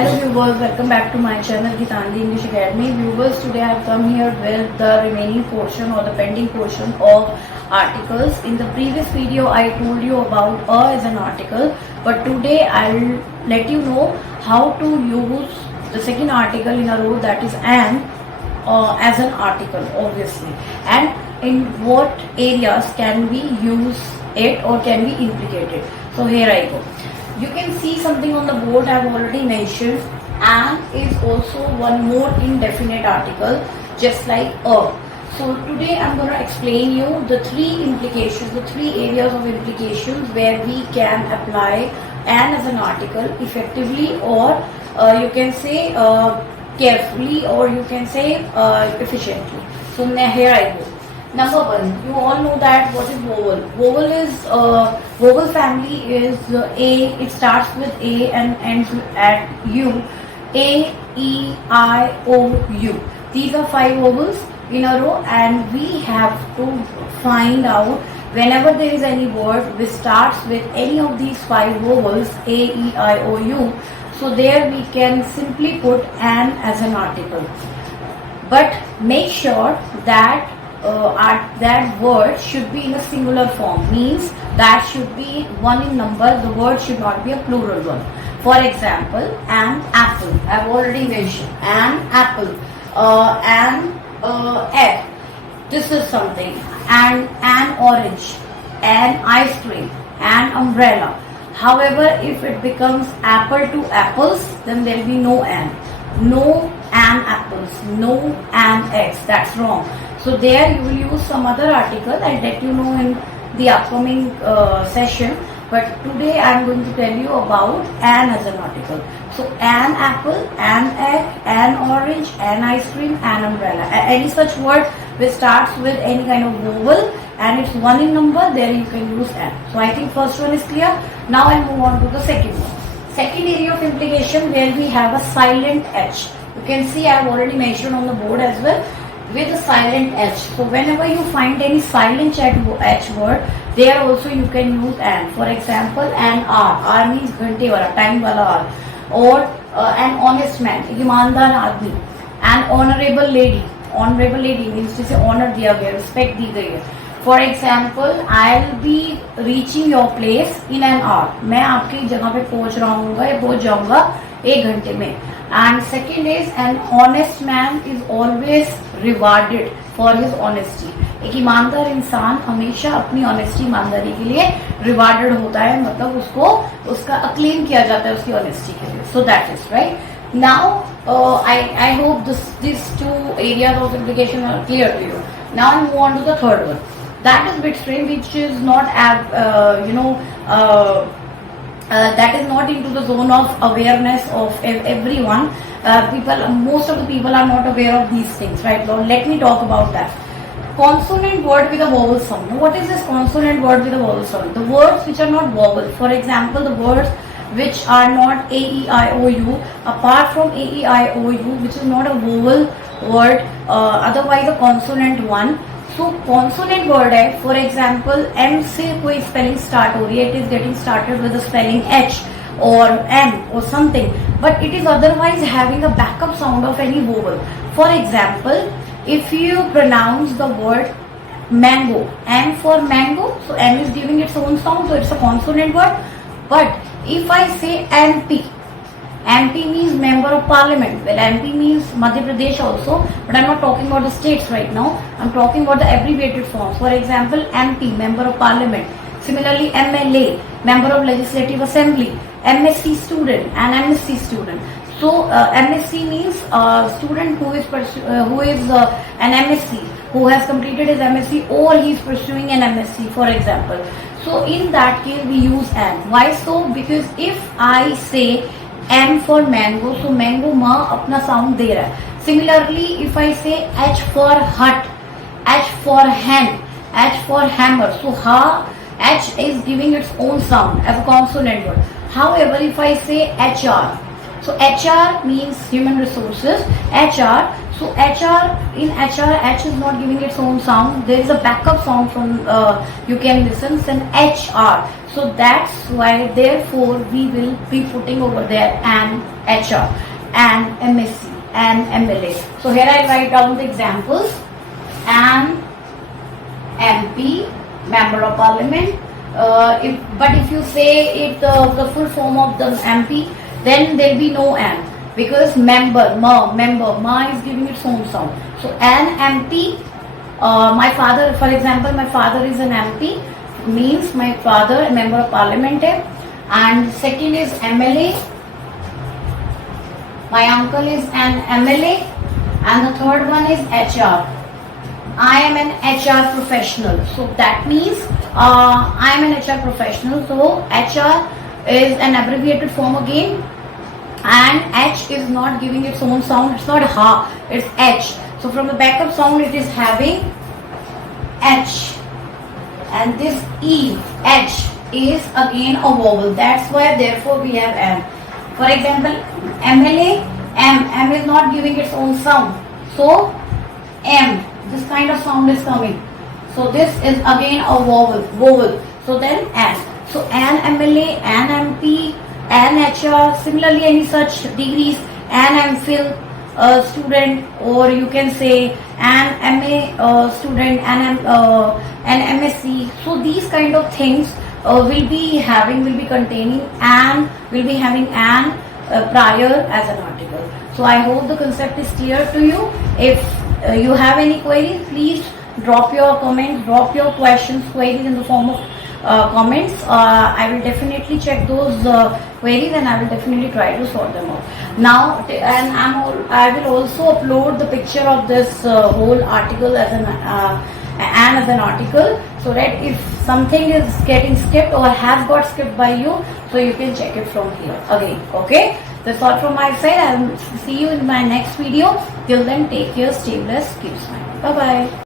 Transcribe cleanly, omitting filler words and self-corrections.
Hello viewers, welcome back to my channel Gitanjali English Academy. Viewers, today I have come here with the remaining portion or the pending portion of articles. In the previous video I told you about a as an article, but today I'll let you know how to use the second article in a row, that is an as an article obviously, and in what areas can we use it or can we implicate it. So here I go. You can see something on the board I have already mentioned. And is also one more indefinite article just like a. So today I'm going to explain you the three implications, the three areas of implications where we can apply an as an article effectively, or you can say carefully, or you can say efficiently. So here I go. Number one, you all know that what is vowel. Vowel is vowel family is A. It starts with A and ends at U. A, E, I, O, U. These are 5 vowels in a row, and we have to find out whenever there is any word which starts with any of these 5 vowels, A, E, I, O, U. So there we can simply put an as an article. But make sure that that word should be in a singular form, means that should be one in number. The word should not be a plural one. For example, an apple. I have already mentioned an apple, an egg. This is something. And an orange, an ice cream, an umbrella. However, if it becomes apple to apples, then there will be no an. No an apples, no an eggs. That's wrong. So there you will use some other article. I'll let you know in the upcoming session. But today I am going to tell you about an as an article. So an apple, an egg, an orange, an ice cream, an umbrella. Any such word which starts with any kind of vowel and it's one in number, there you can use an. So I think first one is clear. Now I'll move on to the second one. Second area of implication where we have a silent H. You can see I have already mentioned on the board as well, with a silent H. So whenever you find any silent H word, there also you can use an. For example, an R. R means ghante wala, time wala R. Or an honest man, ईमानदार आदमी. An honorable lady. Honorable lady means जिसे honor दिया गया, respect दी गई है. For example, I'll be reaching your place in an hour. मैं आपकी जगह पे पहुंच रहा हूँगा या पहुंच जाऊंगा 1 घंटे में. And second is an honest man is always rewarded for his honesty. एक ईमानदार इंसान हमेशा अपनी ऑनेस्टी, ईमानदारी के लिए रिवार्डेड होता है, मतलब उसको उसका अक्लेम किया जाता है उसकी ऑनेस्टी के लिए. So that is right. Now I hope these two areas of implication are clear to you. Now I move on to the third one. That is bit strange, which is not that is not into the zone of awareness of everyone. Most of the people are not aware of these things, right? So let me talk about that. Consonant word with a vowel sound. Now, what is this consonant word with a vowel sound? The words which are not vowel. For example, the words which are not A, E, I, O, U. Apart from A, E, I, O, U, which is not a vowel word, otherwise a consonant one. So consonant word है, for example, M से कोई spelling start हो रही है, it is getting started with the spelling H or M or something, but it is otherwise having a backup sound of any vowel. For example, if you pronounce the word mango, M for mango, so M is giving its own sound, so it's a consonant word. But if I say MP, MP means member of parliament. Well, MP means Madhya Pradesh also, but I'm not talking about the states right now. I'm talking about the abbreviated forms. For example, MP, member of parliament. Similarly, MLA, member of legislative assembly. MSc student and MSc student. So MSc means student who is an MSc, who has completed his MSc or he is pursuing an MSc, for example. So in that case we use an. Why so? Because if I say M for mango, so mango ma अपना sound दे रहा है. Similarly, if I say H for hut, H for hen, H for hammer, so ha, H is giving its own sound as a consonant word. However, if I say HR, so HR means human resources, HR, so HR, in HR, H is not giving its own sound, there is a backup sound from, you can listen, then HR. So that's why therefore we will be putting over there an HR, an MSc, an MLA. So here I write down the examples. An MP, Member of Parliament. But if you say it the full form of the MP, then there will be no an, because member, ma is giving its own sound. So an MP, my father, for example, my father is an MP, means my father a member of parliament hai. And second is MLA, my uncle is an MLA. And the third one is HR. I am an HR professional. So that means I am an HR professional. So HR is an abbreviated form again, and H is not giving its own sound. It's not ha, it's H. So from the backup sound it is having H, and this E, H is again a vowel. That's why therefore we have M. For example, MLA, M is not giving its own sound. So M, this kind of sound is coming. So this is again a vowel. So then an. So an MLA, an MP, an HR, similarly any such degrees, an MPhil student, or you can say an MA student, an MSc. So these kind of things will be containing an, will be having an prior as an article. So I hope the concept is clear to you. If you have any queries, please drop your comments, drop your questions, queries in the form of comments. I will definitely check those queries, and I will definitely try to sort them out. Now, and I will also upload the picture of this whole article as an article, so that if something is getting skipped or has got skipped by you, so you can check it from here again. Okay, that's all from my side. I will see you in my next video. Till then, take care, stay blessed, keep smiling. Bye bye.